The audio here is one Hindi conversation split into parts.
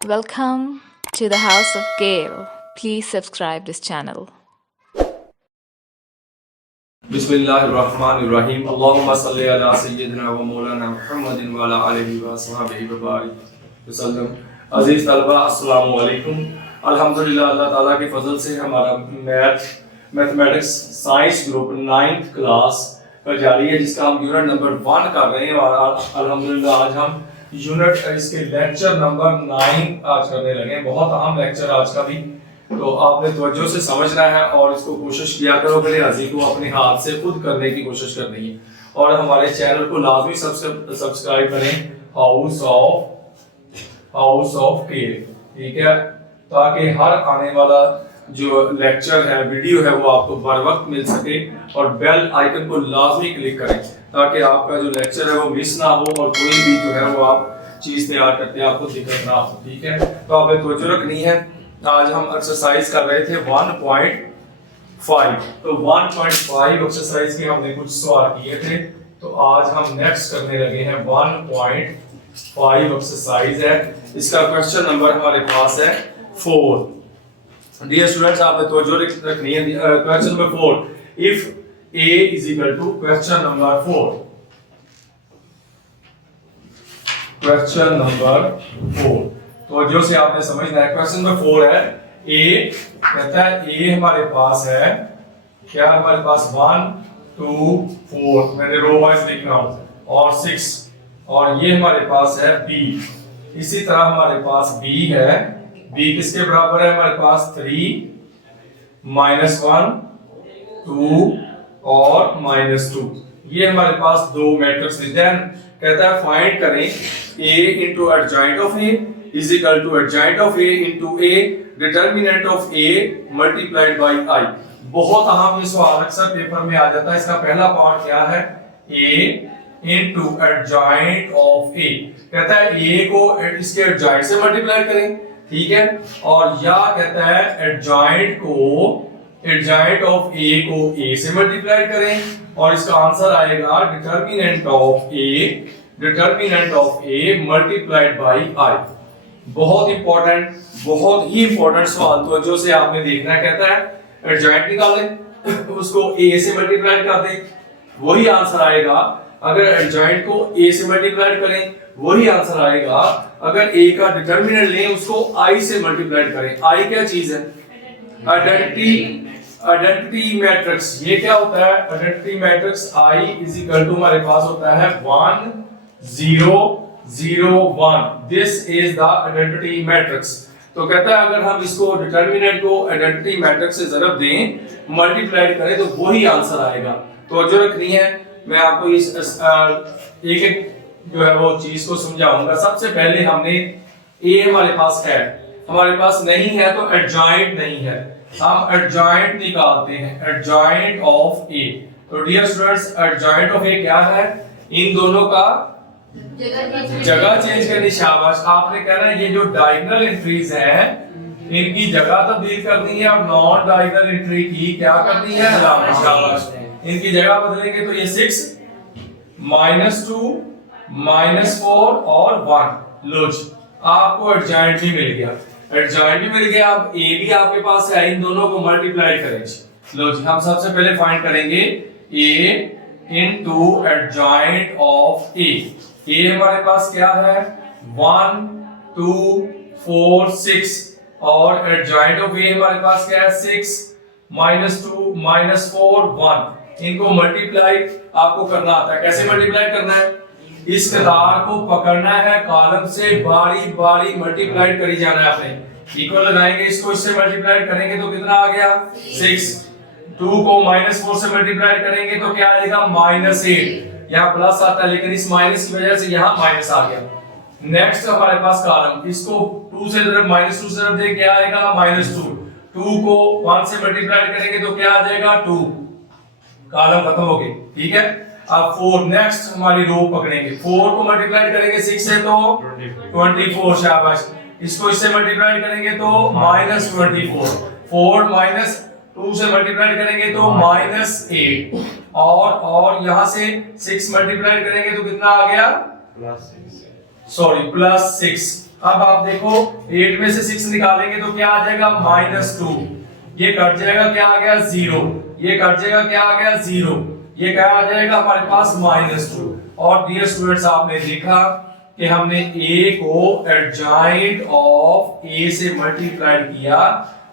Welcome to the House of Gale. Please subscribe this channel. बिस्मिल्लाहिर्रहमानिर्रहीम अल्लाहुम्मा सल्लि अला सय्यिदिना व मौलाना मुहम्मदिन व अला आलिहि व अस्हाबिहि व बारिक वसल्लम। अजीज तलबा अस्सलामु अलैकुम। अल्हम्दुलिल्लाह अल्लाह ताला के फजल से हमारा mathematics science group 9th class का जारी है, जिसका हम यूनिट नंबर 1 कर रहे हैं और अल्हम्दुलिल्लाह आज हम यूनिट इसके लेक्चर नंबर 9 आज करने लगे हैं। बहुत अहम लेक्चर आज का भी, तो आपने तवज्जो से समझना है और इसको कोशिश किया करो कि रियाजी को अपने हाथ से खुद करने की कोशिश करनी है। और हमारे चैनल को लाजमी सब्सक्राइब करें, हाउस ऑफ के, ठीक है, ताकि हर आने वाला जो लेक्चर है, वीडियो है, वो आपको बर वक्त मिल सके। और बेल आइकन को लाजमी क्लिक करें ताकि आपका जो लेक्चर है वो मिस ना हो और कोई भी जो है वो आप चीज तैयार करते हैं आपको दिक्कत ना हो, ठीक है। तो आपने तवज्जो रखनी है। आज हम एक्सरसाइज कर रहे थे 1.5, तो 1.5 एक्सरसाइज के हमने कुछ सवाल किए थे, तो आज हम नेक्स्ट करने लगे हैं 1.5 एक्सरसाइज है। इसका क्वेश्चन नंबर हमारे पास है 4। डियर स्टूडेंट्स, आपने तवज्जो रखनी है। Question number 4, if a is equal to question number 4, question number 4 तो जो से आपने समझना है। क्वेश्चन नंबर 4 है, ए कहता है ए हमारे पास है क्या, हमारे पास 1 2 4, मैंने रो वाइज लिख रहा हूं, और 6, और ये हमारे पास है बी। इसी तरह हमारे पास बी है, बी किसके बराबर है, हमारे पास 3 -1 2 और -2। ये हमारे पास दो मैट्रिक्स दिए हैं। कहता है फाइंड करें a into adjoint of a is equal to adjoint of a into a determinant of a multiplied by I। बहुत अहम ये सवाल अक्सर पेपर में आ जाता है। इसका पहला पार्ट क्या है, a into adjoint of a, कहता है a को इसके adjoint से मल्टीप्लाई करें, ठीक है, और या कहता है adjoint of a को a से मल्टीप्लाई करें, और इसका आंसर आएगा determinant of a multiplied by I। बहुत ही इंपॉर्टेंट सवाल, तो जो से आपने देखना है। कहता है एडजॉइंट निकालें, उसको a से मल्टीप्लाई कर दें, वही आंसर आएगा। अगर एडजॉइंट को a से मल्टीप्लाई करें, वही आंसर आएगा। अगर a का डिटर्मिनेंट लें, उसको I से मल्टीप्लाई करें। I क्या चीज है, आइडेंटिटी मैट्रिक्स। ये क्या होता है, identity matrix I is equal to हमारे पास होता है 1 0 0 1। This is the identity matrix. तो कहता है अगर हम इसको डिटर्मिनेंट को आइडेंटिटी मैट्रिक्स से ज़रब दें, मल्टीप्लाई करें, तो वही आंसर आएगा। तो जो रखनी है, मैं आपको इस एक जो है वो चीज को समझाऊंगा। सबसे पहले हमने a हमारे पास है, हमारे पास नहीं है तो एडजॉइंट नहीं है, हम एडजॉइंट निकालते हैं, एडजॉइंट ऑफ a। तो dear students, adjoint of a क्या है, इन दोनों का जगह चेंज करनी। शाबाश, आपने कहना है ये जो डायगोनल एंट्रीज हैं इनकी जगह तब्दील करनी है, और नॉन डायगोनल एंट्री की क्या करनी है, शाबाश, इनकी जगह बदलेंगे। तो ये 6 -2 -4 और 1, लो जी, आपको एडजॉइंट भी मिल गया, एडजॉइंट भी मिल गया। अब a भी आपके पास है, इन दोनों को मल्टीप्लाई करें। लो जी, हम सबसे पहले फाइंड करेंगे a into adjoint of a। a हमारे पास क्या है, 1 2 4 6, और adjoint of a हमारे पास क्या है, 6 -2 -4 1। इनको मल्टीप्लाई आपको करना आता है। कैसे मल्टीप्लाई करना है, इस कतार को पकड़ना है, कॉलम से बारी बारी मल्टीप्लाई करी जाना है। आपने इक्वल लगाएंगे, इसको इससे मल्टीप्लाई करेंगे तो कितना आ गया, 6। 2 को -4 से मल्टीप्लाई करेंगे तो क्या आएगा, -8। यहाँ प्लस आता है, लेकिन इस माइनस की वजह से यहाँ माइनस आ गया। नेक्स्ट हमारे पास कॉलम, इसको 2 से -2 से जब दे क्या आएगा, -2। 2 को 1 से मल्टीप्लाई करेंगे तो क्या आ जाएगा, 2। कॉलम खत्म हो गए, ठीक है। अब 4, नेक्स्ट हमारी रो पकड़ेंगे, 4 को मल्टीप्लाई करेंगे 6 से तो 24, शाबाश। इसको इससे मल्टीप्लाई करेंगे तो -24, 4 -2 से मल्टीप्लाई करेंगे तो -8, और यहां से 6 मल्टीप्लाई करेंगे तो कितना आ गया, +6। अब आप देखो 8 में से 6 निकालेंगे तो क्या आ जाएगा -2, ये कट जाएगा, क्या आ गया 0, ये कट जाएगा, क्या आ गया 0, ये क्या आ जाएगा हमारे पास -2। और डियर स्टूडेंट्स आपने देखा कि हमने a को एडजॉइंट ऑफ a से मल्टीप्लाई किया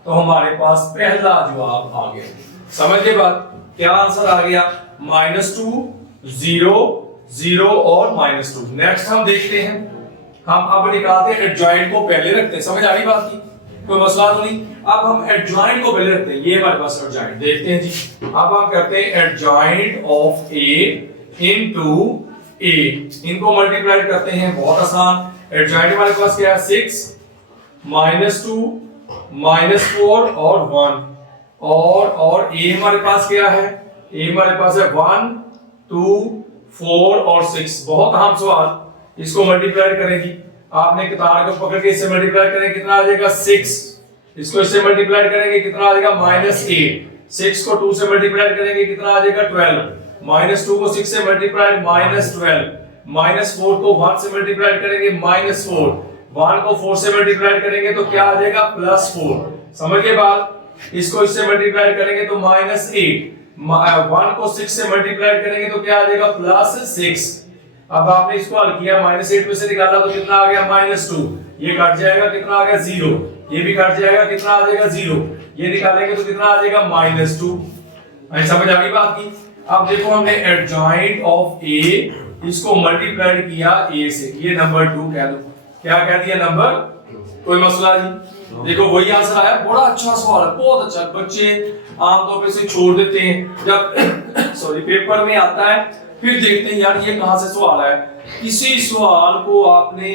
तो हमारे पास पहला जवाब आ गया। समझ गए बात? क्या आंसर आ गया? -2, 0, 0 और -2। नेक्स्ट हम देखते हैं, हम अब निकालते हैं एडजॉइंट को पहले रखते हैं। समझ आ रही बात की? कोई मसला तो नहीं। अब हम एडजॉइंट को पहले रखते हैं, ये हमारे पास एडजॉइंट देखते हैं जी। अब हम करते हैं adjoint of a into a, इनको मल्टीप्लाई करते हैं, बहुत आसान। एडजॉइंट हमारे पास क्या है 6, -2, -4 और 1, और a हमारे पास क्या है? a हमारे पास है 1, 2, 4 और 6। बहुत अहम सवाल, इसको मल्टीप्लाई करेंगी आपने किताब को पकड़ के इससे मल्टीप्लाई करेंगे कितना आ जाएगा 6, इसको इससे मल्टीप्लाई करेंगे कितना आ जाएगा -8, 6 को 2 से मल्टीप्लाई करेंगे कितना आ जाएगा 12, -2 को 6 से मल्टीप्लाई -12, -4 को 1 से मल्टीप्लाई करेंगे -4, 1 को 4 से मल्टीप्लाई करेंगे तो क्या आ जाएगा +4। समझ गए बात? इसको इससे मल्टीप्लाई करेंगे तो -8, 1 को 6 से मल्टीप्लाई करेंगे तो क्या आ जाएगा +6। अब आपने इसको हल किया, -8 में से निकाला तो कितना आ गया -2, ये कट जाएगा कितना आ गया 0, ये भी कट जाएगा कितना आ जाएगा 0, ये निकालेंगे तो कितना आ जाएगा -2। समझ आ गई बात की? अब देखो हमने एडजॉइंट ऑफ a, इसको मल्टीप्लाई किया a से, ये नंबर 2 कह दो। क्या कह दिया? नंबर। कोई मसला नहीं? देखो वही आंसर आया। बड़ा अच्छा सवाल है, बहुत अच्छा। बच्चे आमतौर पे इसे छोड़ देते हैं, जब सॉरी पेपर में आता है फिर देखते हैं यार ये कहां से सवाल आया। किसी सवाल को आपने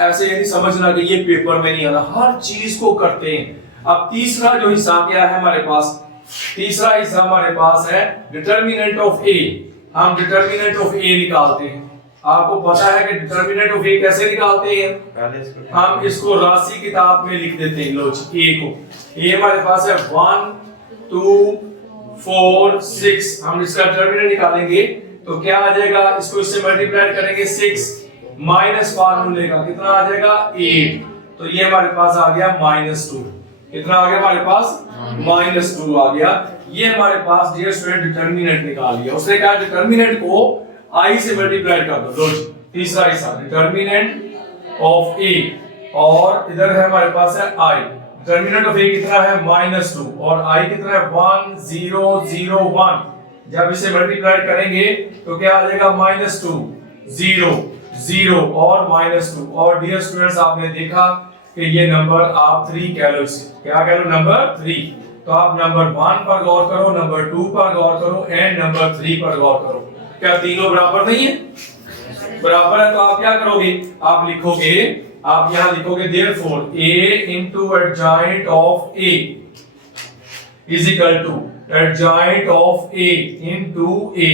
ऐसे नहीं समझना कि ये पेपर में नहीं आना, हर चीज को करते हैं। अब तीसरा जो हिस्सा क्या है हमारे पास? तीसरा हिस्सा हमारे पास है डिटर्मिनेंट ऑफ a। हम डिटर्मिनेंट ऑफ a निकालते हैं। आपको पता है कि डिटर्मिनेंट ऑफ a कैसे निकालते हैं? हम इसको राशि किताब में लिख देते हैं। लो जी a को, a हमारे पास है 1, 2, 4, 6। हम इसका डिटर्मिनेंट निकालेंगे तो क्या आ जाएगा? इसको इससे मल्टीप्लाई करेंगे 6 माइनस फार्मूले का कितना आ जाएगा 8, तो ये हमारे पास आ गया -2। कितना आ गया हमारे पास? -2 आ गया। ये हमारे पास डियर स्टूडेंट डिटर्मिनेंट निकाल लिया। उसने कहा डिटर्मिनेंट को i से मल्टीप्लाई कर दो। लो तीसरा हिस्सा डिटर्मिनेंट ऑफ a, और इधर है हमारे पास है i। डिटर्मिनेंट ऑफ a कितना है? -2, और i कितना है? 1, 0, 0, 1। जब इसे मल्टीप्लाई करेंगे तो क्या आ जाएगा? -2, 0, 0 और -2। और डियर स्टूडेंट्स आपने देखा कि ये नंबर आप 3 कह लो इसे। क्या कह लो? नंबर 3। तो आप नंबर 1 पर गौर करो, नंबर 2 पर गौर करो एंड नंबर 3 पर गौर करो। क्या तीनों बराबर नहीं है? बराबर है। तो आप क्या करोगे? आप लिखोगे, आप यहां लिखोगे therefore a into adjoint of a is equal to adjoint of a into a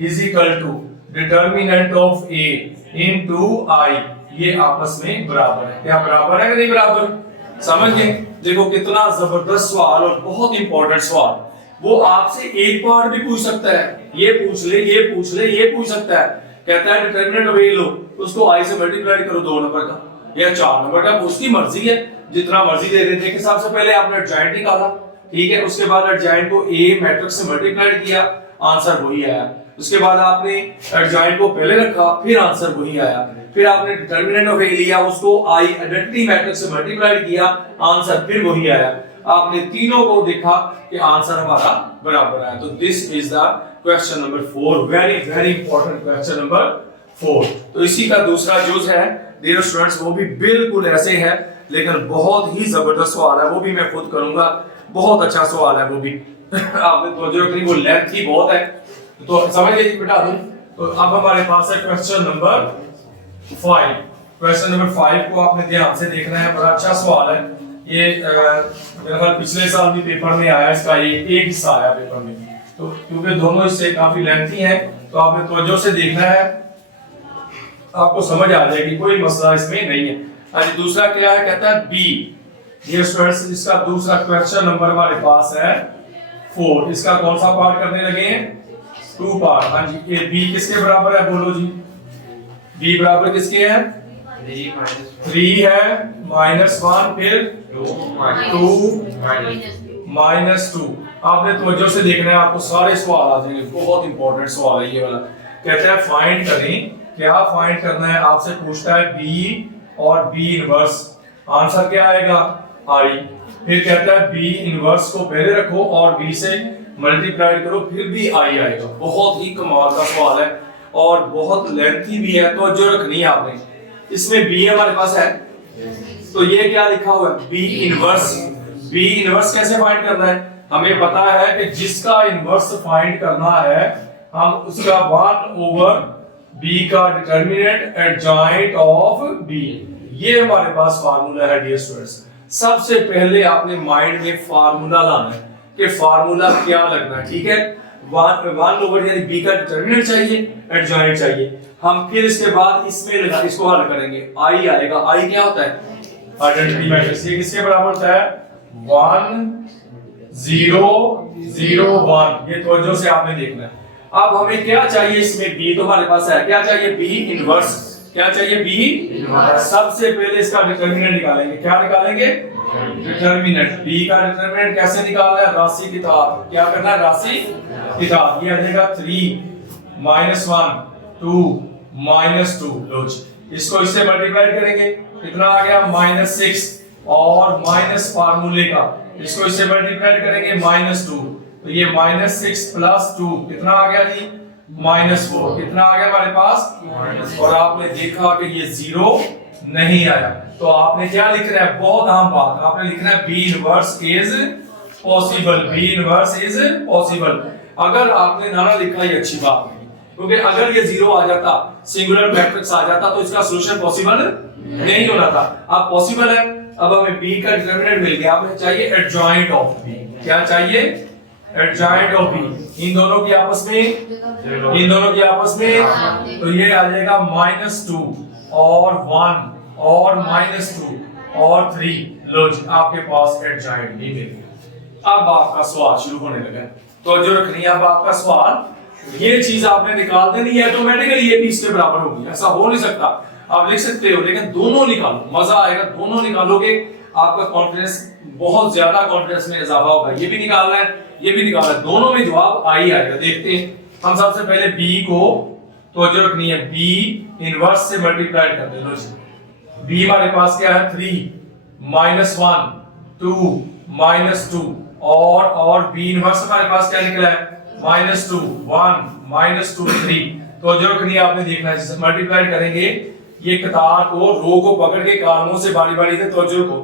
is equal to determinant of a into I। ये आपस में बराबर है। क्या बराबर है कि नहीं बराबर? समझ गए? देखो कितना जबरदस्त सवाल और बहुत इंपॉर्टेंट सवाल। वो आपसे एक बार भी पूछ सकता है, ये पूछ ले, ये पूछ ले, ये पूछ सकता है। कहता है डिटरमिनेंट ऑफ a लो, उसको i से मल्टीप्लाई करो 2 नंबर का या 4 नंबर का, उसकी मर्जी है, जितना मर्जी दे देते हैं। सबसे पहले आपने एडजॉइंट निकाला, ठीक है, उसके बाद एडजॉइंट को a मैट्रिक्स से मल्टीप्लाई किया, आंसर वही आया। उसके बाद आपने एडजॉइंट को पहले रखा, फिर आंसर वही आया। फिर आपने डिटरमिनेंट ऑफ a लिया, उसको i आइडेंटिटी मैट्रिक्स से मल्टीप्लाई किया, आंसर फिर वही आया। आपने तीनों को देखा कि आंसर हमारा बराबर आया। तो this is the question number 4, very very important question number 4। तो इसी का दूसरा जुज है डियर स्टूडेंट्स, वो भी बिल्कुल ऐसे है लेकिन बहुत ही जबरदस्त सवाल है, वो भी मैं खुद करूंगा। बहुत अच्छा सवाल है वो भी आपने तवज्जो रखनी, वो लेंथ ही बहुत है। तो समझ गए बेटा तुम? तो अब हमारे पास है क्वेश्चन नंबर 5। क्वेश्चन नंबर 5 को आपने ध्यान से देखना है, बड़ा अच्छा सवाल है ये। मेरे ख्याल पिछले साल भी पेपर में आया, इसका ये एक हिस्सा आया पेपर में, तो क्योंकि दोनों हिस्से काफी लेंथी हैं तो आपने तवज्जो से देखना है, आपको समझ आ जाएगी, कोई मसला इसमें नहीं है। आज दूसरा क्या है? कहता है बी। ये स्टूडेंट्स इसका दूसरा क्वेश्चन नंबर हमारे पास है 4। इसका कौन सा पार्ट करने लगे हैं? 2 पार्ट। हाँ जी, ये बी किसके बराबर है? बोलो जी, बी बराबर किसके है? 3 है -1 फिर 2 -2। आपने तवज्जो से देखना है, आपको सारे सवाल आ जाएंगे। बहुत इंपॉर्टेंट सवाल है ये वाला। कहता है फाइंड करें, क्या फाइंड करना है आपसे पूछता है बी और बी इनवर्स। आंसर क्या आएगा? आई। फिर कहता है बी इनवर्स को पहले रखो और बी से मल्टीप्लाई करो, फिर भी आई आएगा। बहुत ही कमाल का सवाल है और बहुत लेंथी भी है, तो जो रखनी है आपने। इसमें बी हमारे पास है, तो ये क्या लिखा हुआ है? B inverse. बी इनवर्स कैसे फाइंड करना है? हमें पता है कि जिसका इनवर्स फाइंड करना है, हम उसका 1 ओवर बी का डिटरमिनेंट एडजॉइंट ऑफ बी, ये हमारे पास फार्मूला है डियर स्टूडेंट्स। सबसे पहले आपने माइंड में फार्मूला लाना है कि फार्मूला क्या लगना है, ठीक है? 1 ओवर यानी बी का डिटरमिनेंट चाहिए, एडजॉइंट चाहिए। हम फिर इसके बाद इसमें लगा इसको हल करेंगे, आई आएगा। आई क्या होता है? Identity matrix. ये किसके बराबर होता है? 1 0 0 1। ये तवज्जो से आपने देखना है। अब हमें क्या चाहिए इसमें? बी तो हमारे पास है। क्या चाहिए? B inverse. क्या चाहिए? B inverse. सबसे पहले इसका डिटरमिनेंट निकालेंगे। क्या निकालेंगे? डिटरमिनेंट। बी का डिटरमिनेंट कैसे निकालना है? राशि की तार। क्या करना है? राशि की तार। ये आ जाएगा 3 -1 2 -2। लो जी, इसको इससे मल्टीप्लाई करेंगे, कितना आ गया? -6 और माइनस फार्मूले का, इसको इससे मल्टीप्लाई करेंगे -2, तो ये -6 + 2 कितना आ गया जी? -4। कितना आ गया हमारे पास? और आपने देखा कि ये 0 नहीं आया, तो आपने क्या लिखना है? बहुत अहम बात, आपने लिखना है B inverse is possible. B inverse is possible. अगर आपने ना लिखा ये अच्छी बात नहीं, क्योंकि अगर ये 0 आ जाता, सिंगुलर मैट्रिक्स आ जाता, तो इसका सॉल्यूशन पॉसिबल नहीं होना था। अब पॉसिबल है। अब हमें बी का डिटरमिनेंट मिल गया, हमें चाहिए एडजॉइंट ऑफ बी। क्या चाहिए? Adjoint of B. इन दोनों की आपस में, इन दोनों की आपस में, तो ये आ जाएगा -2 और 1 और -2 और 3। लो जी, आपके पास एडजॉइंट बी मिल गया। अब आपका सवाल शुरू होने लगा, तो जो रखनी है अब आपका सवाल, ये चीज आपने निकाल देनी है, ऑटोमेटिकली ये भी इसके बराबर होगी। ऐसा हो नहीं सकता। आप लिख सकते हो, लेकिन दोनों निकालो, मजा आएगा। दोनों निकालोगे, आपका कॉन्फिडेंस, बहुत ज्यादा कॉन्फिडेंस में इजाफा होगा। ये भी निकालना है, ये भी निकालना है, दोनों में जवाब आई आएगा। देखते हैं। हम सबसे पहले बी को, तो जो रखनी है बी इनवर्स से मल्टीप्लाई कर दे। लो जी, बी हमारे पास क्या है? 3 -1 2 -2 और बी इनवर्स हमारे पास क्या निकला है? -2 1 -2 3। तो जो रखनी है आपने देखना है, जिसे मल्टीप्लाई करेंगे, ये कतार को, रो को पकड़ के कॉलमों से बारी-बारी से तवज्जो को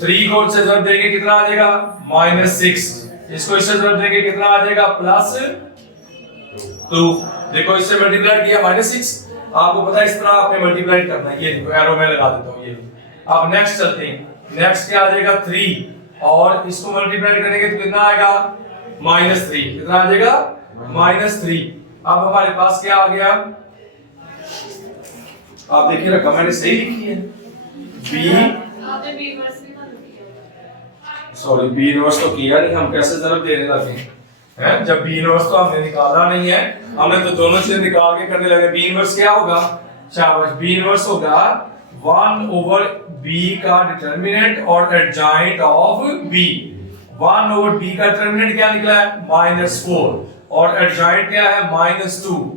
3 को से जब देंगे कितना आ जाएगा? -6। इसको इससे जब देंगे कितना आ जाएगा? +2। देखो इससे मल्टीप्लाई किया -6। आपको पता है इस तरह आपने मल्टीप्लाई करना है। ये देखो एरो में लगा देता हूं ये। अब नेक्स्ट चलते हैं। नेक्स्ट क्या आ जाएगा? 3 और इसको मल्टीप्लाई करेंगे तो कितना आएगा? -3। कितना आ जाएगा? -3। अब हमारे पास क्या आ गया? आप देखिए रकम मैंने सही लिखी है। बी, आपने बी इनवर्स नहीं किया। सॉरी, बी इनवर्स तो किया नहीं, हम कैसे जरूर देने लगे हैं? जब बी इनवर्स तो हमने निकाला नहीं है, हमने तो दोनों चीजें निकाल के करने लगे। बी इनवर्स क्या होगा? शाबाश, बी इनवर्स होगा 1 ओवर बी का डिटरमिनेंट और adjoint of B. 1 over B का डिटरमिनेंट क्या निकला है? -4 और एडजॉइंट क्या है? -2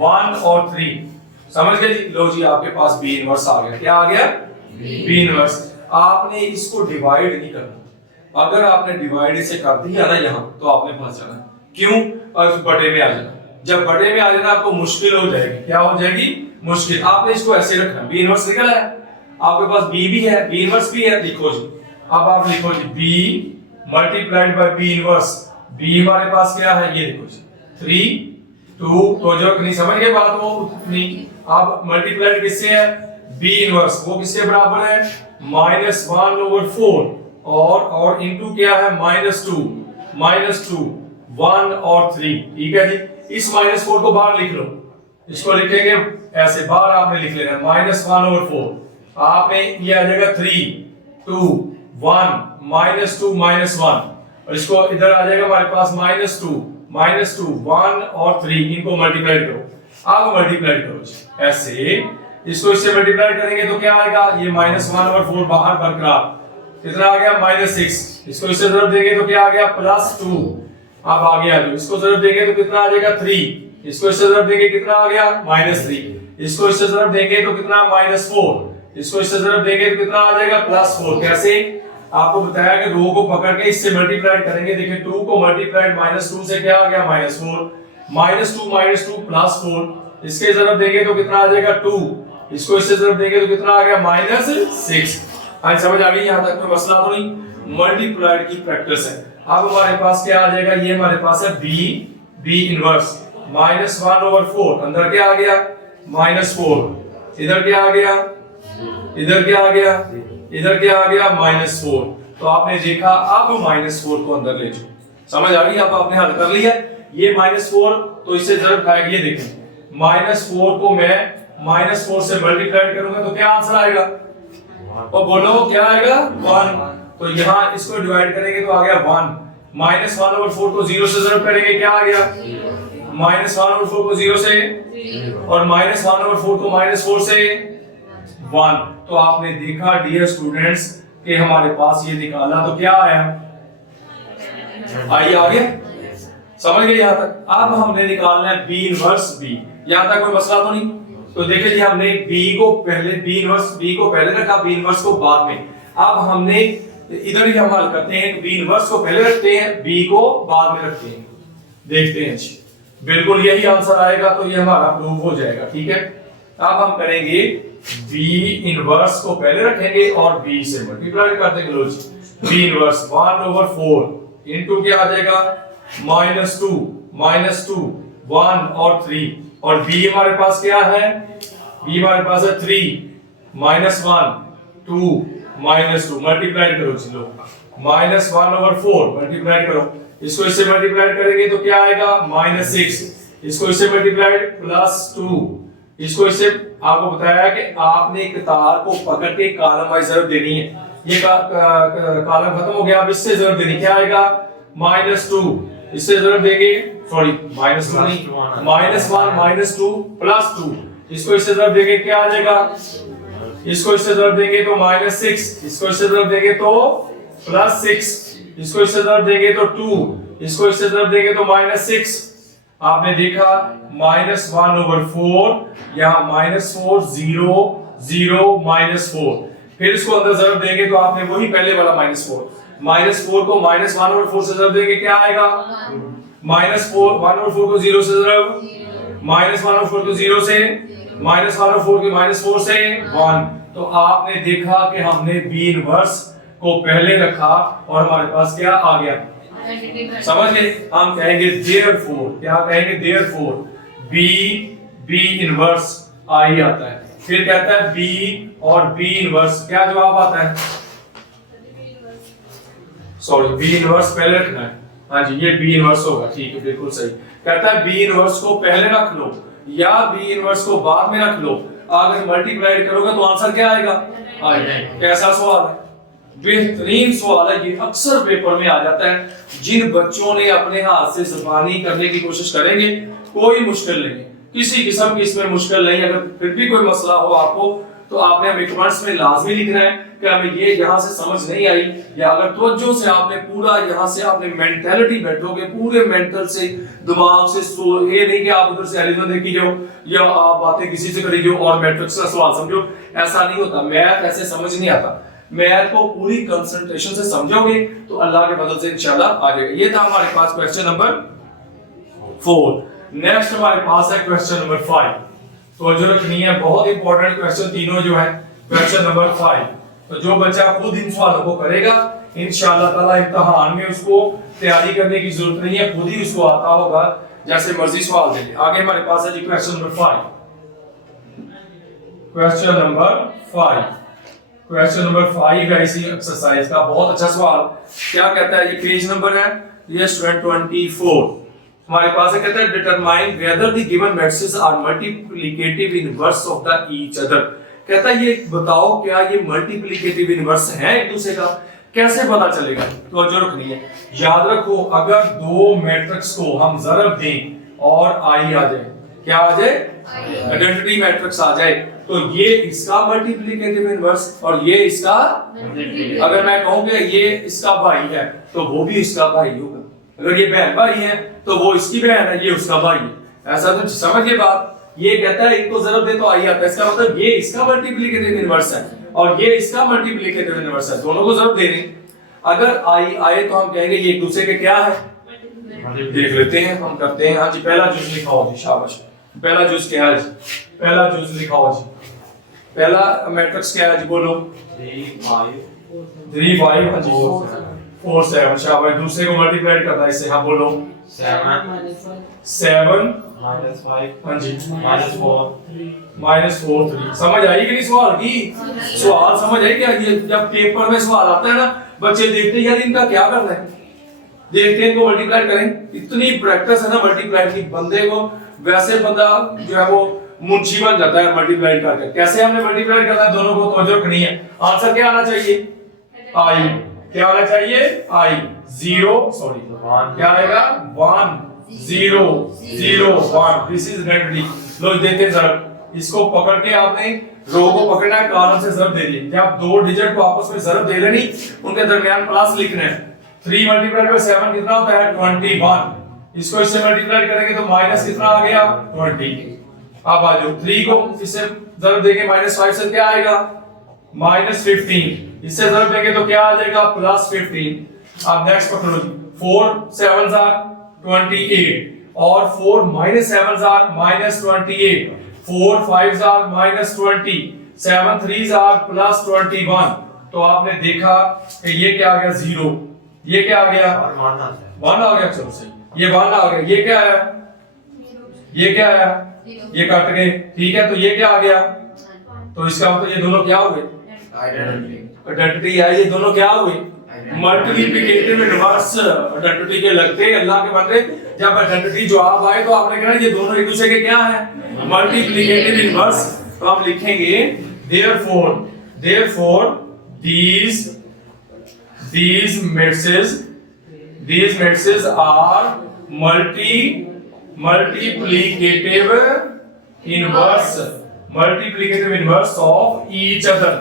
1 और 3। समझ गए जी? लो जी, आपके पास बी इनवर्स आ गया। क्या आ गया? B inverse. आपने इसको डिवाइड नहीं करना। अगर आपने डिवाइड इसे कर दिया ना यहाँ, तो आपने फंस जाना। क्यों? और बड़े में आ जाना। जब बड़े में आ जाना आपको मुश्किल हो जाएगी। क्या हो जाएगी? मुश्किल। आपने इसको ऐसे रखना, बी इनवर्स निकल आया, आपके पास बी भी है, बी इनवर्स भी है। लिखो जी, अब आप लिखो जी B multiplied by B inverse. B हमारे पास क्या है? ये देखो जी 3 2, तो जो नहीं समझ गए बात वो उतनी। अब मल्टीप्लाइड किससे है? बी इनवर्स, वो किसके बराबर है? -1/4 और इनटू क्या है? -2 1 और 3। ठीक है जी। इस -4 को बाहर लिख लो, इसको लिखेंगे ऐसे, बाहर आपने लिख लेना -1/4। आपने ये आ जाएगा 3 2 1 -2 -1, और इसको इधर आ जाएगा हमारे पास -2 1 और 3। इनको मल्टीप्लाई करो। अब मल्टीप्लाई करो ऐसे, इसको इससे मल्टीप्लाई करेंगे तो क्या आएगा, ये -1/4 बाहर बरकरार, कितना आ गया -6। इसको इससे ज़रब देंगे तो क्या आ गया +2। अब आगे आ जाओ, इसको ज़रब देंगे तो कितना आ जाएगा 3। इसको इससे ज़रब देंगे कितना आ गया -3। इसको इससे ज़रब देंगे तो कितना -4। इसको इससे ज़रब देंगे तो कितना आ जाएगा +4। कैसे, आपको बताया कि रो को पकड़ के इससे मल्टीप्लाई करेंगे। देखिए 2 को मल्टीप्लाइड -2 से क्या आ गया -4, -2 +4। इसके ज़रब देंगे तो कितना आ जाएगा 2। इसको इससे ज़रब देंगे तो कितना आ गया -6। आज समझ आ गई, यहां तक कोई मसला तो नहीं। मल्टीप्लाइड की प्रैक्टिस है। अब हमारे पास क्या आ जाएगा, ये हमारे पास है b इनवर्स -1/4। अंदर क्या आ गया -4, इधर क्या आ गया, इधर क्या आ गया, इधर क्या आ गया -4। तो आपने देखा, अब -4 को अंदर ले जाओ। समझ आ गई, अब आपने हल कर लिया। ये -4 तो इससे ज़रब खाएगा। ये देखें -4 को मैं -4 से मल्टीप्लाई करूंगा तो क्या आंसर आएगा, और बोलो क्या आएगा 1। तो यहाँ इसको डिवाइड करेंगे तो आ गया 1। -1/4 को 0 से ज़रब करेंगे क्या आ गया, -1/4 को 0 से, और -1/4 को -4 से 1। तो आपने देखा डियर स्टूडेंट्स कि हमारे पास ये निकाला तो क्या आया, आई आ गया। समझ गए यहां तक। अब हमने निकालना है b इनवर्स b। यहां तक कोई मसला तो नहीं। तो देखिए जी, हमने b को पहले b इनवर्स b को पहले रखा, b इनवर्स को बाद में। अब हमने इधर ही हम हल करते हैं, b इनवर्स को पहले रखते हैं, b को बाद में रखते हैं। देखते हैं जी, बिल्कुल यही आंसर आएगा तो ये हमारा प्रूव हो जाएगा। ठीक है, अब हम करेंगे b इनवर्स को पहले रखेंगे और b से मल्टीप्लाई कर देंगे। लो जी, b इनवर्स 1/4 इनटू क्या आ जाएगा -2 1 और 3, और b हमारे पास क्या है, b हमारे पास है 3 -1 2 -2। मल्टीप्लाई करो चलो, -1/4 मल्टीप्लाई करो। इसको इससे मल्टीप्लाई करेंगे तो क्या आएगा -6। इसको इससे मल्टीप्लाइड +2। इसको इससे आपको बताया है कि आपने एक तार को पकड़ के कॉलम वाइज ज़रब देनी है। ये कॉलम खत्म हो गया, अब इससे ज़रब देनी, क्या आएगा -2। इससे ज़रब देंगे, सॉरी -1 नहीं, -1 -2 +2। इसको इससे ज़रब देंगे क्या आ जाएगा, इसको इससे ज़रब देंगे तो -6। इसको इससे ज़रब देंगे तो +6। इसको इससे ज़रब देंगे तो 2। इसको इससे ज़रब देंगे तो -6। आपने देखा -1/4, यहाँ -4 0 0 -4। फिर इसको अंदर ज़रब देंगे तो आपने वही पहले वाला -4 को -1/4 से ज़रब देंगे क्या आएगा, -4 1/4 को 0 से ज़रब, -1/4 को 0 से, -1/4 के -4 से 1। तो आपने देखा कि हमने b इनवर्स को पहले रखा और हमारे पास क्या आ गया, समझ गए। हम कहेंगे therefore, क्या कहेंगे therefore b इनवर्स i आता है। फिर कहता है b और b इनवर्स, क्या जवाब आता है, सॉरी b इनवर्स पहले रखना है। हाँ जी, ये b इनवर्स होगा, ठीक है बिल्कुल सही। कहता है b इनवर्स को पहले रख लो या b इनवर्स को बाद में रख लो। अगर मल्टीप्लाई करोगे तो आंसर क्या आएगा, कैसा सवाल है, बेहतरीन सवाल है। ये अक्सर पेपर में आ जाता है। जिन बच्चों ने अपने हाथ से ज़बानी करने की कोशिश करेंगे, कोई मुश्किल नहीं है, किसी किस्म की इसमें मुश्किल नहीं। अगर फिर भी कोई मसला हो आपको तो आपने हमें कमेंट्स में लाजमी लिखना है कि हमें ये यहाँ से समझ नहीं आई, या अगर तवज्जो से आपने पूरा यहाँ से आपने मेंटालिटी बैठोगे, पूरे मेंटल से दिमाग से, ये नहीं कि आप उधर से एलिजन देखी जाओ या आप बातें किसी से करी जाओ और मैट्रिक्स का सवाल समझो, ऐसा नहीं होता। मैथ ऐसे समझ नहीं आता। मैथ को पूरी कंसंट्रेशन से समझोगे तो अल्लाह के फजल से इंशाल्लाह आ जाएगा। ये था हमारे पास क्वेश्चन नंबर 4। नेक्स्ट हमारे पास है क्वेश्चन नंबर 5। तो जो रखनी है, बहुत इंपॉर्टेंट क्वेश्चन तीनों जो है। क्वेश्चन नंबर 5, तो जो बच्चा खुद इन सवालों को करेगा इंशाल्लाह ताला इम्तिहान में उसको तैयारी करने की जरूरत नहीं है, खुद ही उसको आता होगा, जैसे मर्जी सवाल दे। आगे हमारे पास है जी question number 5। Question number 5, question number 5 है इसी एक्सरसाइज का, बहुत अच्छा सवाल। क्या कहता है, ये पेज नंबर है, ये स्टूडेंट 24 हमारे पास है। कहता है determine whether the given matrices are multiplicative inverse of the each other. कहता है ये बताओ क्या ये मल्टीप्लिकेटिव इनवर्स है एक दूसरे का, कैसे पता चलेगा। तो जो रखनी है, याद रखो अगर दो मैट्रिक्स को हम ज़रब दें और आई आ जाए, क्या आ जाए, आइडेंटिटी मैट्रिक्स आ जाए, तो ये इसका मल्टीप्लिकेटिव इनवर्स और ये इसका, अगर मैं कहूं कि ये इसका भाई है तो वो भी इसका भाई होगा, अगर ये बहन भाई है तो वो इसकी बहन है, ये उसका भाई है। ऐसा तो समझिए बात। ये कहता है इनको जरूरत दे तो आई आता है, इसका मतलब ये इसका मल्टीप्लिकेटिव इनवर्स है और ये इसका मल्टीप्लिकेटिव इनवर्स है, दोनों को जरूरत दे रहे। अगर आई आए तो हम कहेंगे ये एक दूसरे के क्या है, देख लेते हैं, हम करते हैं। हाँ जी, पहला जूस लिखाओ जी, शाबाश। पहला जूस क्या है जी? पहला जूस लिखाओ जी। पहला मैट्रिक्स क्या है जी, बोलो। 3 5 हाँ जी, 4 7, शाबाश। दूसरे को मल्टीप्लाई करता है इससे, हाँ बोलो। 7 7 -5 हाँ जी, -4 -4 3। समझ आई कि नहीं सवाल की? सवाल समझ आई क्या? ये जब पेपर में सवाल आता है ना, बच्चे देखते हैं यार इनका क्या करना है, देखते हैं इनको मल्टीप्लाई करें। इतनी प्रैक्टिस है ना मल्टीप्लाई की, बंदे को वैसे बंदा जो है वो मुंशी बन जाता है मल्टीप्लाई करके। कैसे हमने मल्टीप्लाई करना है दोनों को, तवज्जो रखनी है। आंसर क्या आना चाहिए? आई। क्या आना चाहिए? आई। 0 सॉरी 1 क्या आएगा? 1 0 0 1। This is ready. लो देते हैं जरा, इसको पकड़ के आपने रो को पकड़ना है, कॉलम से ज़रब दे दी। जब दो डिजिट को आपस में ज़रब दे लेनी, उनके दरमियान प्लस लिखना है। 3 मल्टीप्लाई बाय 7 कितना होता है? 21। इसको इससे मल्टीप्लाई करेंगे तो माइनस कितना आ गया? 20। अब आ जाओ, 3 को इससे ज़रब देंगे -5 से क्या आएगा? -15। इससे ज़रब देंगे तो क्या आ जाएगा? +15। अब नेक्स्ट पकड़ो जी, 4 7s are 28 और 4 7s are -28, 4 5s are -20, 7 3s are +21। तो आपने देखा कि ये क्या आ गया? 0। ये क्या आ गया? 1 आ गया। चलो सही, ये 1 आ गया। ये क्या है? ये क्या है? ये कट गए, ठीक है। तो ये क्या आ गया? तो इसका मतलब ये दोनों क्या हो गए? आइडेंटिटी है। ये दोनों क्या हुए? Multiplicative inverse. आइडेंटिटी के लगते अल्लाह के बंदे, जब आइडेंटिटी जवाब आए तो आपने कहना ये दोनों एक दूसरे के क्या है? Multiplicative inverse. तो आप लिखेंगे therefore these matrices are multiplicative inverse of each other।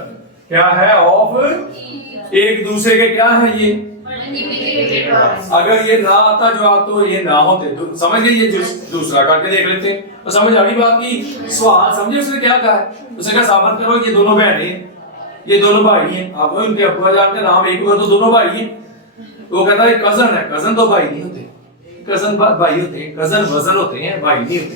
क्या है? ऑफ एक दूसरे के क्या है ये? अगर ये ना आता जवाब तो ये ना होते। तो समझ गए? ये दूसरा करके देख लेते हैं तो समझ आ गई बात की। सवाल समझे उसने क्या कहा है? उसने कहा साबित करो ये दोनों बहनें हैं, ये दोनों भाई हैं। आप उनके अब्बा जान का नाम एक हुआ तो दोनों भाई हैं। तो वो कहता है कजन है, कजन तो भाई नहीं होते, कजन भाई होते हैं, कजन वजन होते हैं, भाई नहीं होते।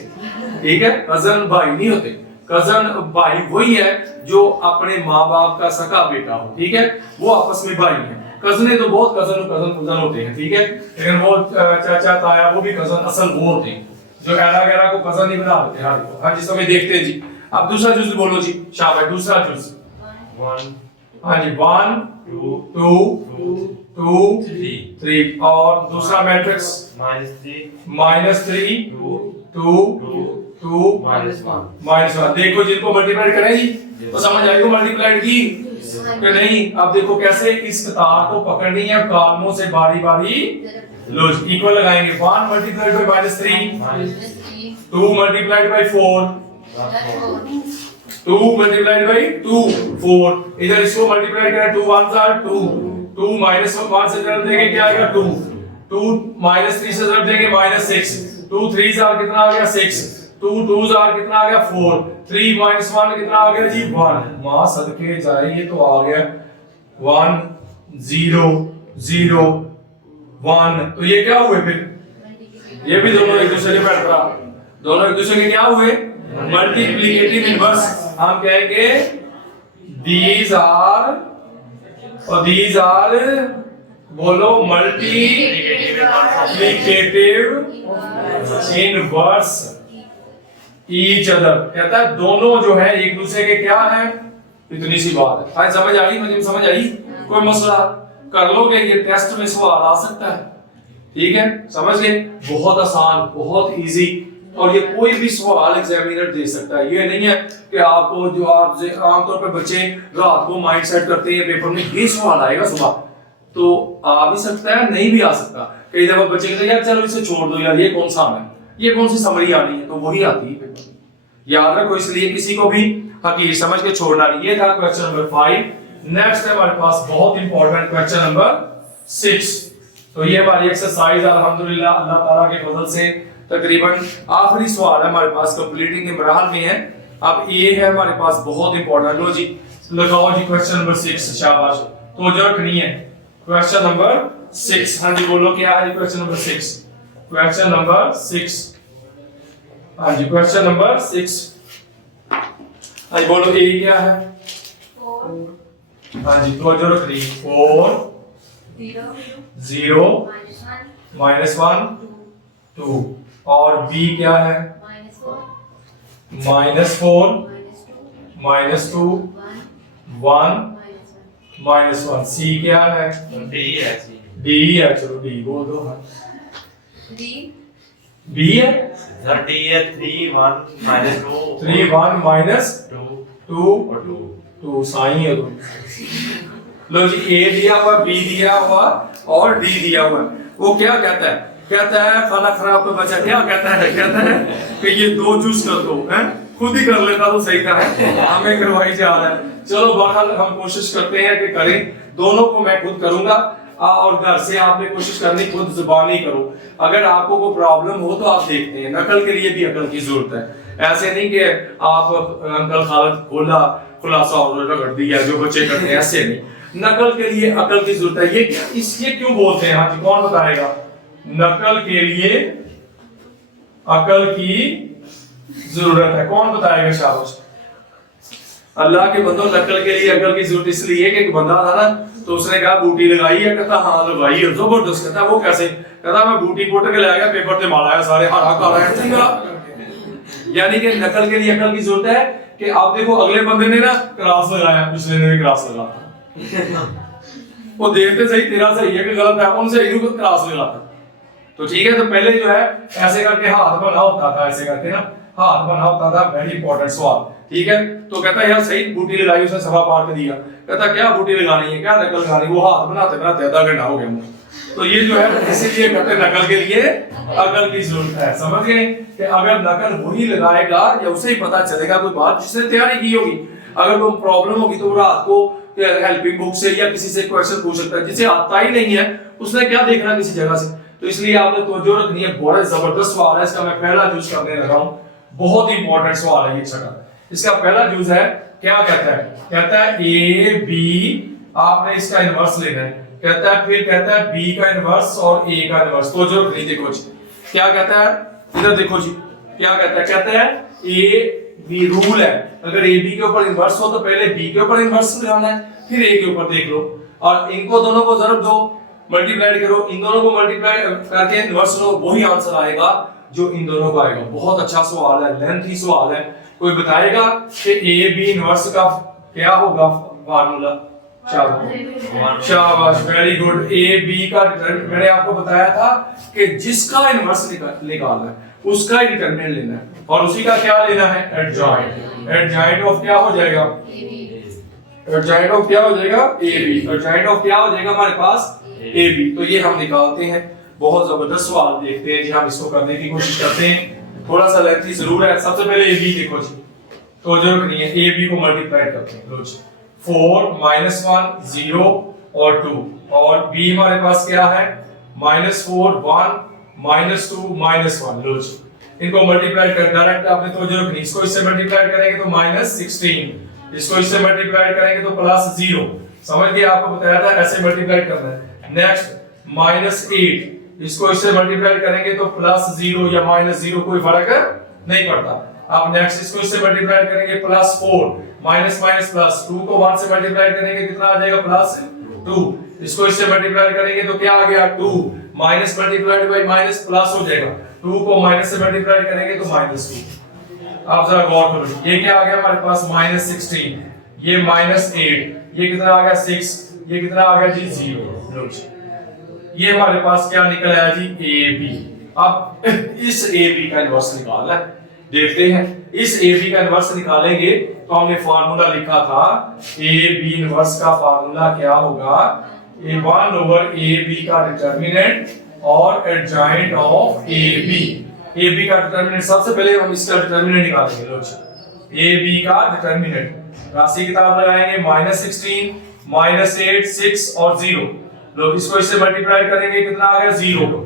ठीक है, कजन भाई नहीं होते। कजन भाई वही है जो अपने माँ बाप का सगा बेटा हो, ठीक है, वो आपस में भाई है। कजने तो बहुत कजन होते हैं, ठीक है, लेकिन वो चाचा ताया वो भी कजन असल वो होते हैं जो एरा गैरा को कजन नहीं बना देते। हाँ जी, समय देखते हैं जी। अब दूसरा जुज बोलो जी, शाबाश। दूसरा जुज 1 हाँ जी, 1 2 3 और दूसरा मैट्रिक्स -3 2 -1। देखो जिनको मल्टीप्लाई करें जी तो समझ आएगी मल्टीप्लाई की कि नहीं। अब देखो कैसे इस कतार को पकड़नी है, कॉलमों से बारी बारी लो इक्वल लगाएंगे। 1 multiplied by -3, 2 multiplied by 4, 2 multiplied by 2 4। इधर इसको मल्टीप्लाई करें, 2 1s are 2, 2 -1 से जब देंगे क्या आएगा? 2 -3 से जब देंगे -6, 2 3s are कितना आ गया? 6, 2 2s are कितना आ गया? 4, 3 -1 कितना आ गया जी? 1। मां सदके जाए ये तो आ गया 1 0 0 1। तो ये क्या हुए फिर? ये भी दोनों एक दूसरे के बैठ रहा, दोनों एक दूसरे के क्या हुए? Multiplicative inverse. हम कहेंगे these are बोलो मल्टीप्लिकेटिव इनवर्स ईच अदर। कहता है दोनों जो है एक दूसरे के क्या है? इतनी सी बात है। आज समझ आई? मुझे समझ आई? कोई मसला कर लोगे, ये टेस्ट में सवाल आ सकता है, ठीक है, समझ गए? बहुत आसान, बहुत इजी, और ये कोई भी सवाल एग्जामिनर दे सकता है। ये नहीं है कि आपको जो आपसे आमतौर पर बच्चे रात को माइंड सेट करते हैं पेपर में ये सवाल आएगा सुबह, तो आ भी सकता है, नहीं भी आ सकता। कई दफा बच्चे कहते हैं यार चलो इसे छोड़ दो यार, ये कौन सा है, ये कौन सी समरी आनी है, तो वही आती है पेपर में। याद रखो, इसलिए किसी को भी हकीर समझ के छोड़ना नहीं। ये था क्वेश्चन नंबर 5। नेक्स्ट है हमारे पास बहुत इंपॉर्टेंट क्वेश्चन नंबर 6। तो ये हमारी एक्सरसाइज अल्हम्दुलिल्लाह अल्लाह ताला के फजल से तकरीबन आखिरी सवाल है हमारे पास, कंप्लीटिंग के मरहल में है। अब ये है हमारे पास बहुत इंपॉर्टेंट। लो जी लगाओ जी क्वेश्चन नंबर 6, शाबाश, तो जो रखनी है क्वेश्चन नंबर 6। हाँ जी बोलो क्या है क्वेश्चन नंबर 6? क्वेश्चन नंबर 6, हाँ जी क्वेश्चन नंबर 6, हाँ जी बोलो ए क्या है? 4। हाँ जी तो जो रखनी 4 0 -1 2 और बी क्या है? -4 -2 1 -1 सी क्या है? डी है सी। डी है, चलो डी बोल दो। हाँ बी है सर डी है 3 1 -2 3 1 -2 और 2 साई है। तो लो जी ए दिया हुआ, बी दिया हुआ और डी दिया हुआ। वो क्या कहता है? कहता है खाना खराब पे बचा। क्या कहता है? कहता है कि ये 2 चूज कर दो, हैं खुद ही कर लेता तो सही था, हमें करवाई जा रहा है। चलो बहरहाल हम कोशिश करते हैं कि करें, दोनों को मैं खुद करूंगा और घर से आपने कोशिश करनी खुद जुबानी करो। अगर आपको कोई प्रॉब्लम हो तो आप देखते हैं, नकल के लिए भी अकल की जरूरत है। ऐसे नहीं कि आप अंकल खालद खोला खुलासा और रगड़ दिया जो बच्चे करते हैं, ऐसे नहीं। नकल के लिए अकल की जरूरत है। ये क्यों बोलते हैं? हाँ जी कौन बताएगा? नकल के लिए अकल की जरूरत है, कौन बताएगा? शाबाश। अल्लाह के बंदों नकल के लिए अकल की जरूरत इसलिए कि एक बंदा था ना, तो उसने कहा बूटी लगाई है, कहता हाँ लगाई है, जबरदस्त। कहता वो कैसे? कहता मैं बूटी पोट के ले गया, पेपर से मारा है सारे हरा कर रहे हैं। यानी कि नकल के लिए अकल की जरूरत है कि आप देखो अगले बंदे ने ना क्रॉस लगाया, पिछले ने भी क्रॉस लगाया, वो देखते सही तेरा सही है कि गलत है, उनसे ही क्रॉस लगाता। तो ठीक है, तो पहले जो है ऐसे करके हाथ बना होता था, ऐसे करके ना हाथ बना होता था। वेरी इंपॉर्टेंट सवाल, ठीक है। तो कहता है यार सही बूटी लगाई, उसने सवा पार कर दिया। कहता क्या बूटी लगानी है, क्या नकल लगानी? वो हाथ बनाते बनाते आधा घंटा हो गया। तो ये जो है इसीलिए कहते नकल के लिए अकल की जरूरत है। समझ गए कि अगर नकल वही लगाएगा या उसे ही पता चलेगा कोई बात जिसने तैयारी की होगी। अगर कोई प्रॉब्लम होगी तो रात को हेल्पिंग बुक से या किसी से क्वेश्चन पूछ सकता है। जिसे आता ही नहीं है उसने क्या देखना किसी जगह से। तो इसलिए आपने तवज्जो रखनी है। बड़ा जबरदस्त सवाल है, इसका मैं पहला जूस करने लगा हूं। बहुत ही इंपॉर्टेंट सवाल है ये छठा। इसका पहला जूस है, क्या कहता है? कहता है ए बी, आपने इसका इनवर्स लेना है। कहता है फिर कहता है बी का इनवर्स और ए का इनवर्स। तो जो नहीं देखो जी क्या कहता है, इधर देखो जी क्या कहता है। कहता है ए बी रूल है, अगर ए बी के ऊपर इनवर्स हो तो पहले बी के ऊपर इनवर्स लगाना है, फिर ए के ऊपर देख लो और इनको दोनों को जरूर दो, मल्टीप्लाई करो, इन दोनों को मल्टीप्लाई करके इनवर्स लो, वही आंसर आएगा जो इन दोनों का आएगा। बहुत अच्छा सवाल है, लेंथी सवाल है। कोई बताएगा कि ए बी इनवर्स का क्या होगा फार्मूला? शाबाश, वेरी गुड। ए बी का मैंने आपको बताया था कि जिसका इनवर्स निकालना है उसका ही डिटरमिनेंट लेना है और उसी का क्या लेना है? एडजॉइंट। एडजॉइंट ऑफ क्या हो जाएगा? एडजॉइंट ऑफ क्या हो जाएगा? ए बी। एडजॉइंट ऑफ क्या हो जाएगा हमारे पास? A B. तो ये हम निकालते हैं। बहुत जबरदस्त सवाल देखते हैं जी, हम इसको करने की कोशिश करते हैं। थोड़ा सा लेंथी जरूर है। सबसे पहले ए बी देखो जी, तो जो नहीं है ए बी को मल्टीप्लाई करते हैं। लो जी 4 -1 0 और 2 और बी हमारे पास क्या है? -4 1 -2 -1। लो जी इनको मल्टीप्लाई कर डायरेक्ट आपने तो जो नहीं, इसको इससे मल्टीप्लाई करेंगे तो -16, इसको इससे मल्टीप्लाई करेंगे तो +0। समझ गए? आपको बताया था ऐसे मल्टीप्लाई करना है। नेक्स्ट -8, इसको इससे मल्टीप्लाई करेंगे तो +0 या -0 कोई फर्क नहीं पड़ता। अब नेक्स्ट इसको इससे मल्टीप्लाई करेंगे +4 माइनस माइनस प्लस 2 को 1 से मल्टीप्लाई करेंगे कितना आ जाएगा? +2। इसको इससे मल्टीप्लाई करेंगे तो क्या आ गया? 2 minus multiplied by minus plus हो जाएगा। 2 को माइनस से मल्टीप्लाई करेंगे तो -2। आप जरा गौर करो, ये क्या आ गया हमारे पास? -16, ये -8, ये कितना आ गया? 6, ये कितना आ गया जी? 0। ये हमारे पास क्या निकल आया जी? A B. अब इस ए बी का इनवर्स निकालना है। देखते हैं इस ए बी का इनवर्स निकालेंगे तो हमने फार्मूला लिखा था ए बी इनवर्स का फार्मूला क्या होगा? A1/AB का डिटरमिनेंट और एडजॉइंट ऑफ AB। AB का डिटरमिनेंट सबसे पहले हम इसका डिटरमिनेंट निकालेंगे। लो ए बी का डिटर्मिनेंट। राशि किताब लगाएंगे -16 -8 6 और 0। लो इसको इससे मल्टीप्लाई करेंगे कितना आ गया 0।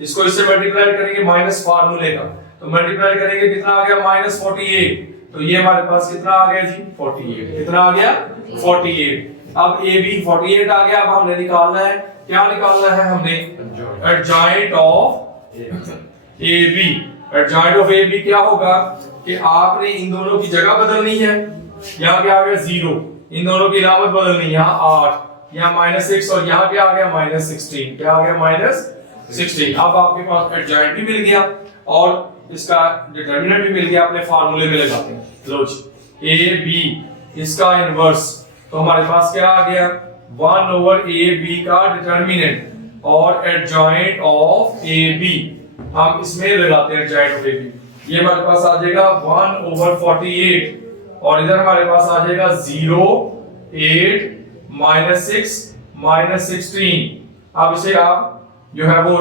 इसको इससे मल्टीप्लाई करेंगे माइनस फार्मूले का, तो मल्टीप्लाई करेंगे कितना आ गया -48। तो ये हमारे पास कितना आ गया जी 48। कितना आ गया 48। अब ए बी 48 आ गया। अब हमने निकालना है, क्या निकालना है हमने, adjoint of A B. Adjoint of A B क्या होगा कि आपने इन दोनों की जगह बदलनी है। यहाँ क्या आ गया 0, इन दोनों की अलामत बदलनी है, यहाँ 8, यहाँ -6 और यहाँ क्या आ गया -16। क्या आ गया -16। अब आपके पास एडजॉइंट भी मिल गया और इसका डिटरमिनेंट भी मिल गया, अपने फार्मूले में लगाते हैं। लो जी ए बी इसका इनवर्स, तो हमारे पास क्या आ गया 1/a/b का डिटरमिनेंट और एडजॉइंट ऑफ ए बी हम इसमें लगाते हैं एडजॉइंट ऑफ ए बी। ये हमारे पास आ जाएगा 1/48 और इधर हमारे पास आ जाएगा 0 8 -6 -16। अब इसे आप जो है वो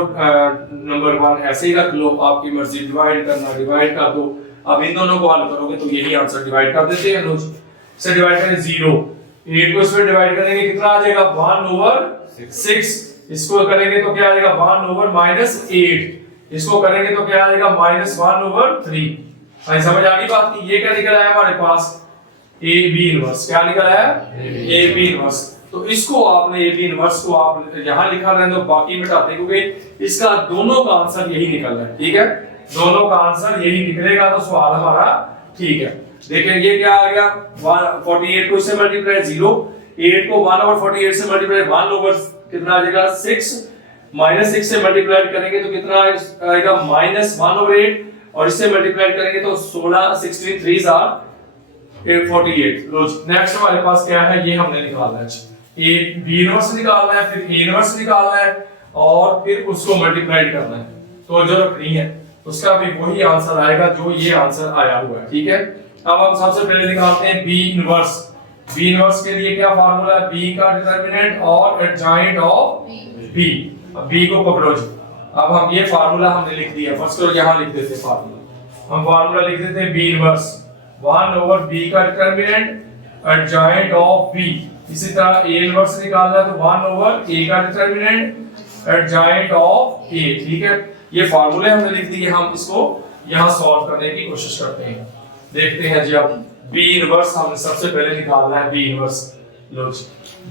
नंबर 1 ऐसे ही रख लो, आपकी मर्जी, डिवाइड करना डिवाइड कर दो। अब इन दोनों को हल करोगे तो यही आंसर डिवाइड कर देते हैं। रोज से डिवाइड करें 0, 8 को इसमें डिवाइड करेंगे कितना आ जाएगा 1/6। इसको करेंगे तो क्या आ जाएगा 1/-8। इसको करेंगे तो क्या आ जाएगा -1/3। भाई समझ आ गई बात की। ये क्या निकल आया हमारे पास ए बी इनवर्स। क्या निकल आया ए बी इनवर्स। तो इसको आपने ए बी इनवर्स को आप यहां लिखा रहने दो, बाकी मिटाते, क्योंकि इसका दोनों का आंसर यही निकल रहा है। ठीक है, दोनों का आंसर यही निकलेगा तो सवाल हमारा ठीक है। देखिए ये क्या आ गया 48 को इससे मल्टीप्लाई 0, 8 को 1/48 से मल्टीप्लाई 1 कितना आ जाएगा 6, -6 से मल्टीप्लाई करेंगे तो कितना आएगा -1/8 और इससे मल्टीप्लाई करेंगे तो 16 16 3s आर 48। रोज नेक्स्ट हमारे पास क्या है, ये हमने निकालना है। ए बी इनवर्स निकालना है, फिर ए इनवर्स निकालना है और फिर उसको मल्टीप्लाई करना है। तो जो रखनी है उसका भी वही आंसर आएगा जो ये आंसर आया हुआ है। ठीक है, अब हम सबसे पहले निकालते हैं बी इनवर्स। बी इनवर्स के लिए क्या फार्मूला है, बी का डिटरमिनेंट और एडजॉइंट ऑफ बी। अब बी को पकड़ो जी। अब हम ये फार्मूला हमने लिख दिया, फर्स्ट तो यहां लिख देते हैं फार्मूला। हम फार्मूला लिख देते हैं बी इनवर्स 1/b का डिटरमिनेंट एडजॉइंट ऑफ बी। इसी तरह ए इनवर्स निकालना है तो 1/a का डिटरमिनेंट एडजॉइंट ऑफ ए। ठीक है, ये फार्मूले हमने लिख दिए, हम इसको यहां सॉल्व करने की कोशिश करते हैं। देखते हैं जी। अब बी इनवर्स हमने सबसे पहले निकालना है बी इनवर्स। लो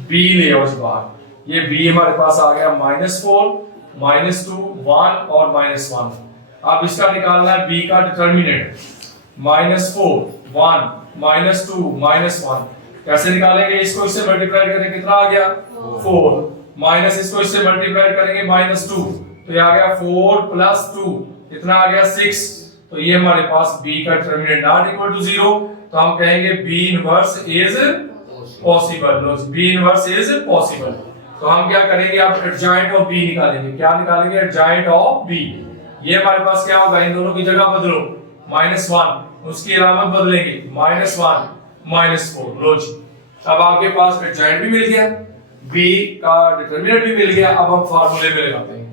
बी ले आओ बाहर। ये बी हमारे पास आ गया -4 -2 1 और -1। अब इसका निकालना है बी का डिटरमिनेंट -4 1 -2 -1। कैसे निकालेंगे, इसको इससे मल्टीप्लाई करेंगे कितना आ गया 4, माइनस इसको इससे मल्टीप्लाई करेंगे -2 तो ये आ गया 4 + 2 कितना आ गया 6। तो ये हमारे पास b का डिटरमिनेंट नॉट इक्वल टू 0, तो हम कहेंगे b inverse is possible. b inverse is possible. तो हम क्या करेंगे, आप एडजॉइंट ऑफ b निकालेंगे। क्या निकालेंगे, एडजॉइंट ऑफ b। ये हमारे पास क्या होगा, इन दोनों की जगह बदलो, -1 उसकी अलामत बदलेंगे -1 -4। लो जी, अब आपके पास एडजॉइंट भी मिल गया, b का डिटरमिनेंट भी मिल गया। अब हम फार्मूले में लगाते हैं।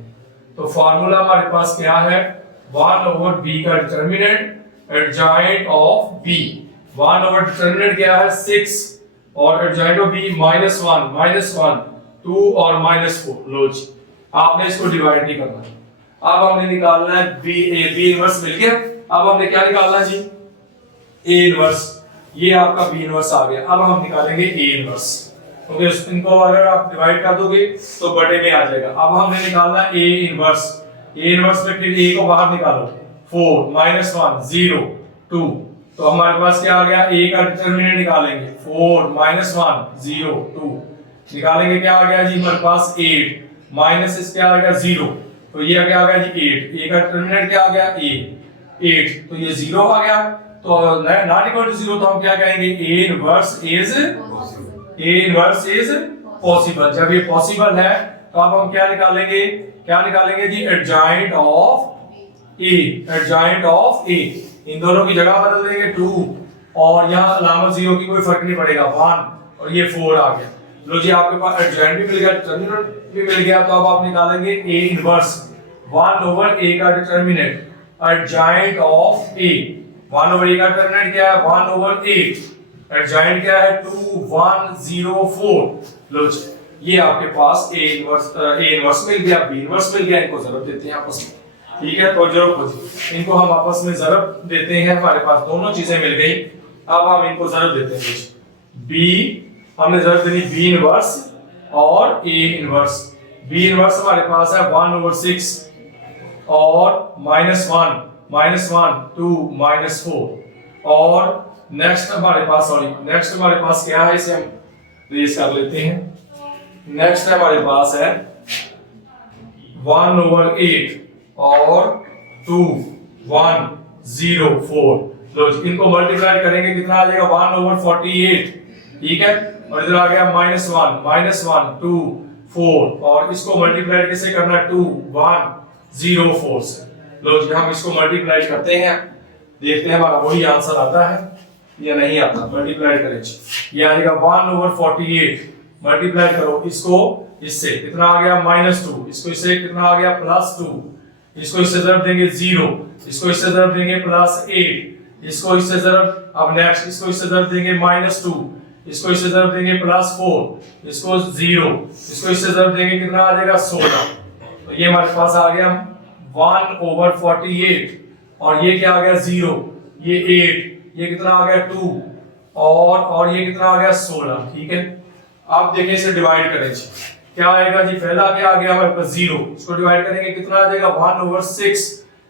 तो फार्मूला हमारे पास क्या है, 1/b का determinant adjoint of b। 1 determinant क्या है 6 और एडजॉइंट ऑफ b -1 -1 2 और -4। लो जी, आपने इसको डिवाइड नहीं करना। अब हमने निकालना है b इनवर्स मिल गया। अब हमने क्या निकालना जी, a इनवर्स। ये आपका b इनवर्स आ गया। अब हम निकालेंगे a इनवर्स, क्योंकि इनको अगर आप डिवाइड कर दोगे तो बटे में आ जाएगा। अब हमने निकालना a इनवर्स। a इनवर्स में फिर a को बाहर निकालो, 4 -1 0 2। तो हमारे पास क्या आ गया, a का डिटरमिनेंट निकालेंगे 4 -1 0 2 निकालेंगे, क्या आ गया जी हमारे पास 8 माइनस इस क्या आ गया 0। तो ये क्या आ गया जी 8। a का डिटरमिनेंट क्या आ गया 8, तो ये 0 आ गया। तो नॉट इक्वल टू 0, तो हम क्या कहेंगे, a इनवर्स इज पॉसिबल। जब ये पॉसिबल है तो अब हम क्या निकालेंगे जी, adjoint of a। Adjoint of a, इन दोनों की जगह बदल देंगे 2 और यहाँ अलामत 0 की कोई फर्क नहीं पड़ेगा 1 और ये 4 आ गया। लो जी, आपके पास एडजॉइंट भी मिल गया, डिटरमिनेंट भी मिल गया। तो अब आप निकालेंगे a इनवर्स 1/a का determinant adjoint of a। 1 over A का डिटरमिनेंट क्या है 1 ओवर 8, एडजॉइंट क्या है 2 1 0 4। लो जी, ये आपके पास ए इनवर्स मिल गया, बी इनवर्स मिल गया, इनको जरूरत देते हैं आपस में, ठीक है। तो जरूरत इनको हम आपस में जरूरत देते हैं, हमारे पास दोनों चीजें मिल गई। अब हम इनको जरूरत देते हैं, बी हमने जरूरत देनी बी इनवर्स और ए इनवर्स। बी इनवर्स हमारे पास है 1 ओवर 6 और -1 2 -4। और नेक्स्ट हमारे पास क्या है, इसे हम रेज कर लेते हैं। नेक्स्ट हमारे पास है 1 ओवर 8 और 2 1 0 4। लो इनको मल्टीप्लाई करेंगे कितना आ जाएगा 1 ओवर 48, ठीक है। और इधर आ गया -1 2 4 और इसको मल्टीप्लाई कैसे करना है 2 1 0 4 से। लो जी हम इसको मल्टीप्लाई करते हैं, देखते हैं हमारा वही आंसर आता है या नहीं आता। मल्टीप्लाई करें, ये आ जाएगा 1 ओवर 48, मल्टीप्लाई करो इसको इससे, कितना आ गया -2, इसको इससे कितना आ गया +2, इसको इससे ज़रब देंगे 0, इसको इससे ज़रब देंगे +8, इसको इससे ज़रब, अब नेक्स्ट इसको इससे ज़रब देंगे -2, इसको इससे ज़रब देंगे +4, इसको 0, इसको इससे ज़रब देंगे कितना आ जाएगा 16। तो ये हमारे पास आ गया 1 ओवर 48 और ये क्या आ गया 0, ये 8, ये कितना आ गया 2 और ये कितना आ गया 16, ठीक है। अब देखिए इसे डिवाइड करें, क्या आएगा जी, पहला क्या आ गया हमारे पास 0, इसको डिवाइड करेंगे कितना आ जाएगा 1 ओवर 6,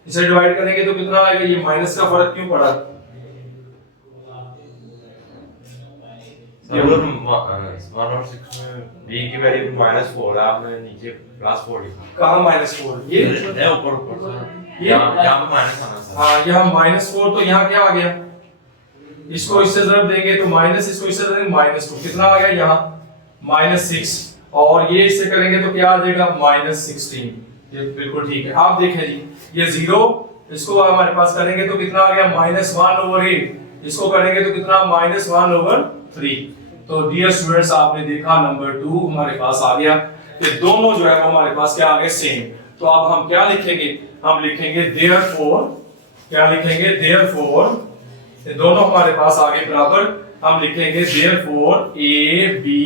इसे डिवाइड करेंगे तो कितना आएगा, ये माइनस का फर्क क्यों पड़ा, सर 1 और 6 में b की वैल्यू -4 है, आपने नीचे +4 लिखा। कहां -4, ये है ऊपर सर, यहां पे माइनस आना सर। हां यहां -4, तो यहां क्या आ गया, इसको इससे ज़रब देंगे तो माइनस, इसको इससे ज़रब देंगे -2, कितना आ गया यहां -6 और ये इससे करेंगे तो क्या आ जाएगा -16। ये बिल्कुल ठीक है। आप देखें जी, ये 0 इसको हमारे पास करेंगे तो कितना आ गया -1 ओवर 8, इसको करेंगे तो कितना -1 ओवर 3। तो डियर स्टूडेंट्स आपने देखा नंबर 2 हमारे पास आ गया, ये दोनों जो है वो हमारे पास क्या आ गए सेम। तो अब हम क्या लिखेंगे, हम लिखेंगे देयरफॉर, क्या लिखेंगे देयरफॉर, ये दोनों हमारे पास आ गए बराबर, हम लिखेंगे देयरफॉर ए बी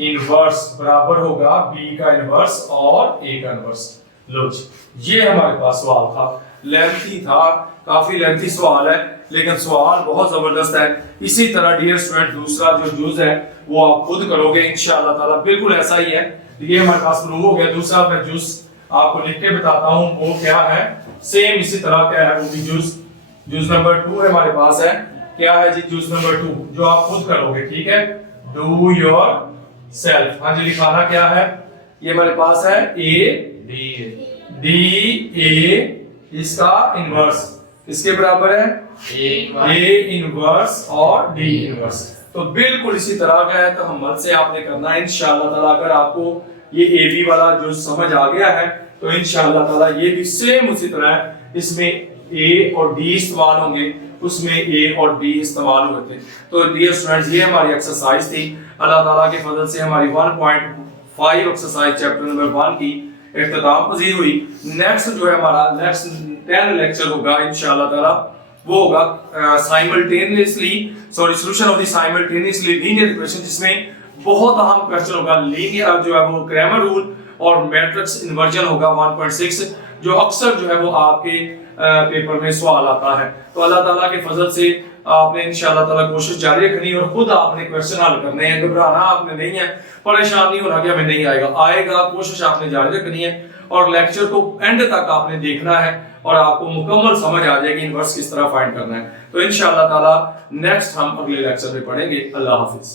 इनवर्स बराबर होगा बी का इनवर्स और ए का इनवर्स। लो जी ये हमारे पास सवाल था, लेंथी था, काफी लेंथी सवाल है लेकिन सवाल बहुत जबरदस्त है। इसी तरह डियर स्टूडेंट दूसरा जो जूज है वो आप खुद करोगे इंशाअल्लाह ताला, बिल्कुल ऐसा ही है। ये हमारे पास प्रूव हो गया। दूसरा मैं जूज आपको लिख के बताता हूँ वो क्या है, सेम इसी तरह क्या है वो भी जूज नंबर 2 है हमारे पास है। क्या है जी जूज नंबर 2 जो आप खुद करोगे, ठीक है, डू योर सेल्फ। हाँ जी लिखाना क्या है, ये हमारे पास है ए डी ए, इसका इनवर्स इसके बराबर है ए इनवर्स और डी इनवर्स। तो बिल्कुल इसी तरह का है, तो हम मत से आपने करना है इंशाअल्लाह ताला। अगर आपको ये ए बी वाला जो समझ आ गया है तो इंशाअल्लाह ताला ये भी सेम उसी तरह है, इसमें ए और डी इस्तेमाल होंगे, उसमें ए और डी इस्तेमाल हुए थे। तो डियर स्टूडेंट्स ये हमारी एक्सरसाइज थी। अल्लाह ताला के फजल से हमारी 1.5 एक्सरसाइज चैप्टर नंबर 1 की इख्तिताम पजीर हुई। नेक्स्ट जो है हमारा नेक्स्ट 10 लेक्चर होगा इंशाअल्लाह ताला, वो होगा solution of the simultaneously linear equation, जिसमें बहुत अहम क्वेश्चन होगा लीनियर जो है वो क्रैमर रूल और मैट्रिक्स इन्वर्जन होगा 1.6, जो अक्सर जो है वो आपके पेपर में सवाल आता है। तो अल्लाह ताला के फजल से आपने इंशाअल्लाह ताला कोशिश जारी रखनी और खुद आपने क्वेश्चन हल करने हैं। घबराना आपने नहीं है, परेशान नहीं होना कि हमें नहीं आएगा, कोशिश आपने जारी रखनी है और लेक्चर को एंड तक आपने देखना है और आपको मुकम्मल समझ आ जाएगी इनवर्स किस तरह फाइंड करना है। तो इंशाअल्लाह ताला नेक्स्ट हम अगले लेक्चर में पढ़ेंगे। अल्लाह हाफिज।